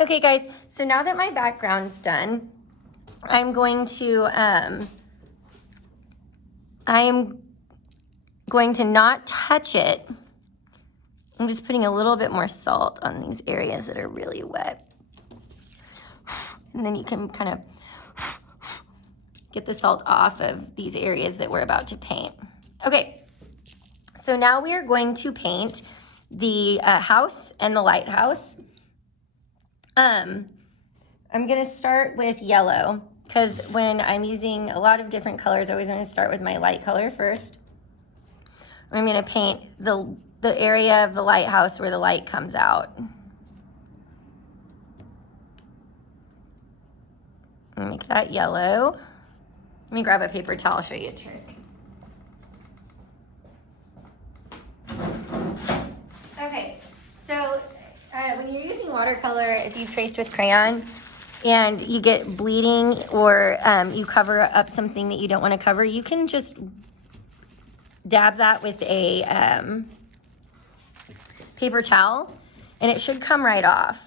Okay guys, so now that my background's done, I'm going to not touch it. I'm just putting a little bit more salt on these areas that are really wet. And then you can kind of get the salt off of these areas that we're about to paint. Okay, so now we are going to paint the house and the lighthouse. I'm gonna start with yellow because when I'm using a lot of different colors, I always want to start with my light color first. I'm gonna paint the area of the lighthouse where the light comes out. Make that yellow. Let me grab a paper towel, I'll show you a trick. Okay, so when you're using watercolor, if you've traced with crayon and you get bleeding or you cover up something that you don't want to cover, you can just dab that with a paper towel and it should come right off.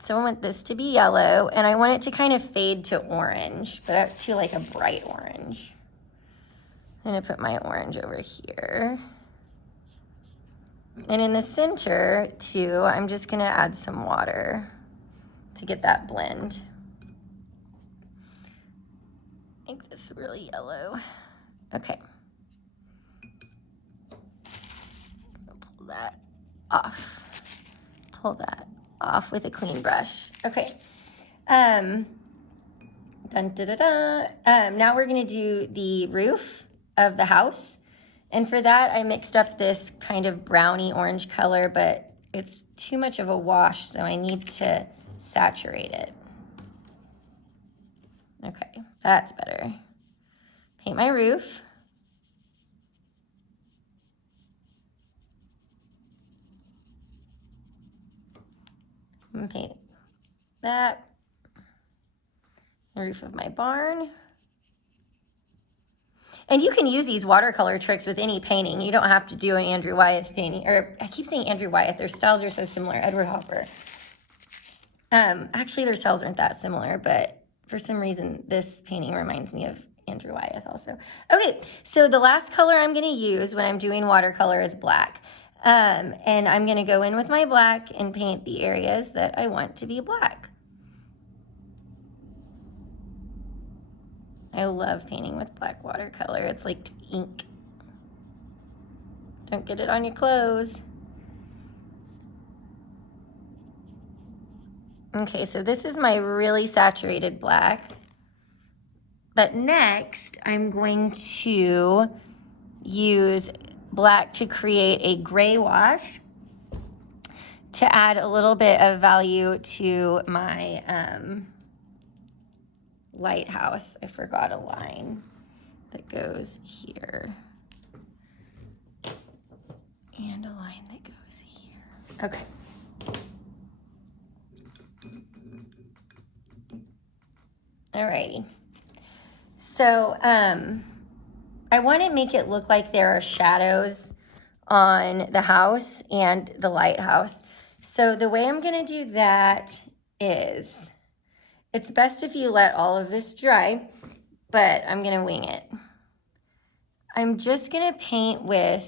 So I want this to be yellow and I want it to kind of fade to orange, but to like a bright orange. I'm gonna put my orange over here. And in the center too, I'm just gonna add some water to get that blend. Make this really yellow. Okay. Pull that off. Pull that off with a clean brush. Okay. Now we're gonna do the roof of the house. And for that, I mixed up this kind of browny orange color, but it's too much of a wash, so I need to saturate it. Okay, that's better. Paint my roof. And paint that. The roof of my barn. And you can use these watercolor tricks with any painting. You don't have to do an Andrew Wyeth painting, or I keep saying Andrew Wyeth, their styles are so similar, Edward Hopper. Actually, their styles aren't that similar, but for some reason, this painting reminds me of Andrew Wyeth also. Okay, so the last color I'm gonna use when I'm doing watercolor is black. And I'm gonna go in with my black and paint the areas that I want to be black. I love painting with black watercolor. It's like ink. Don't get it on your clothes. Okay, so this is my really saturated black. But next, I'm going to use black to create a gray wash to add a little bit of value to my lighthouse. I forgot a line that goes here. And a line that goes here. Okay. Alrighty. So I want to make it look like there are shadows on the house and the lighthouse. So the way I'm going to do that is, it's best if you let all of this dry, but I'm going to wing it. I'm just going to paint with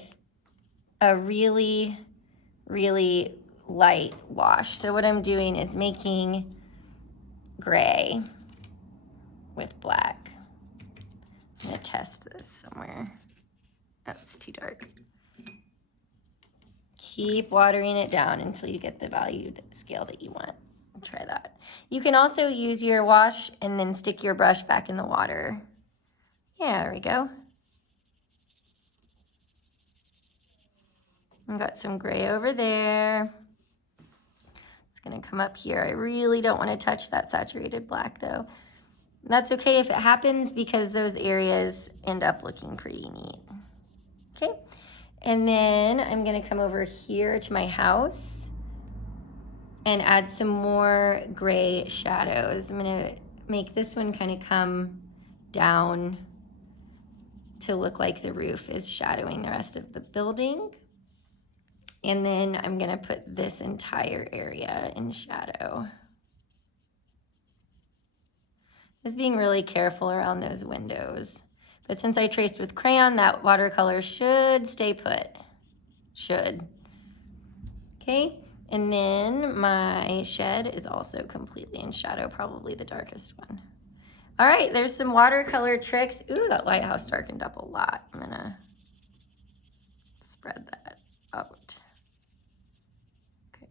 a really, really light wash. So what I'm doing is making gray with black. I'm going to test this somewhere. Oh, it's too dark. Keep watering it down until you get the value scale that you want. Try that. You can also use your wash and then stick your brush back in the water. Yeah, there we go. I've got some gray over there. It's gonna come up here. I really don't want to touch that saturated black though. That's okay if it happens because those areas end up looking pretty neat. Okay, and then I'm gonna come over here to my house and add some more gray shadows. I'm gonna make this one kind of come down to look like the roof is shadowing the rest of the building. And then I'm gonna put this entire area in shadow. Just being really careful around those windows. But since I traced with crayon, that watercolor should stay put. Should. Okay, and then my shed is also completely in shadow, probably the darkest one. All right, there's some watercolor tricks. Ooh, that lighthouse darkened up a lot. I'm gonna spread that out. Okay.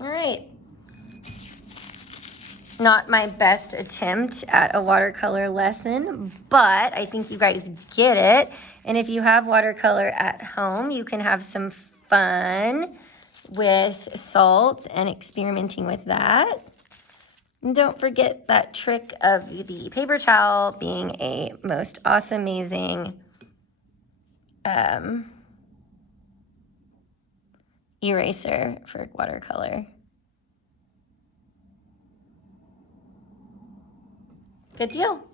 All right. Not my best attempt at a watercolor lesson, but I think you guys get it. And if you have watercolor at home, you can have some fun with salt and experimenting with that. And don't forget that trick of the paper towel being a most awesome, amazing eraser for watercolor. Good deal.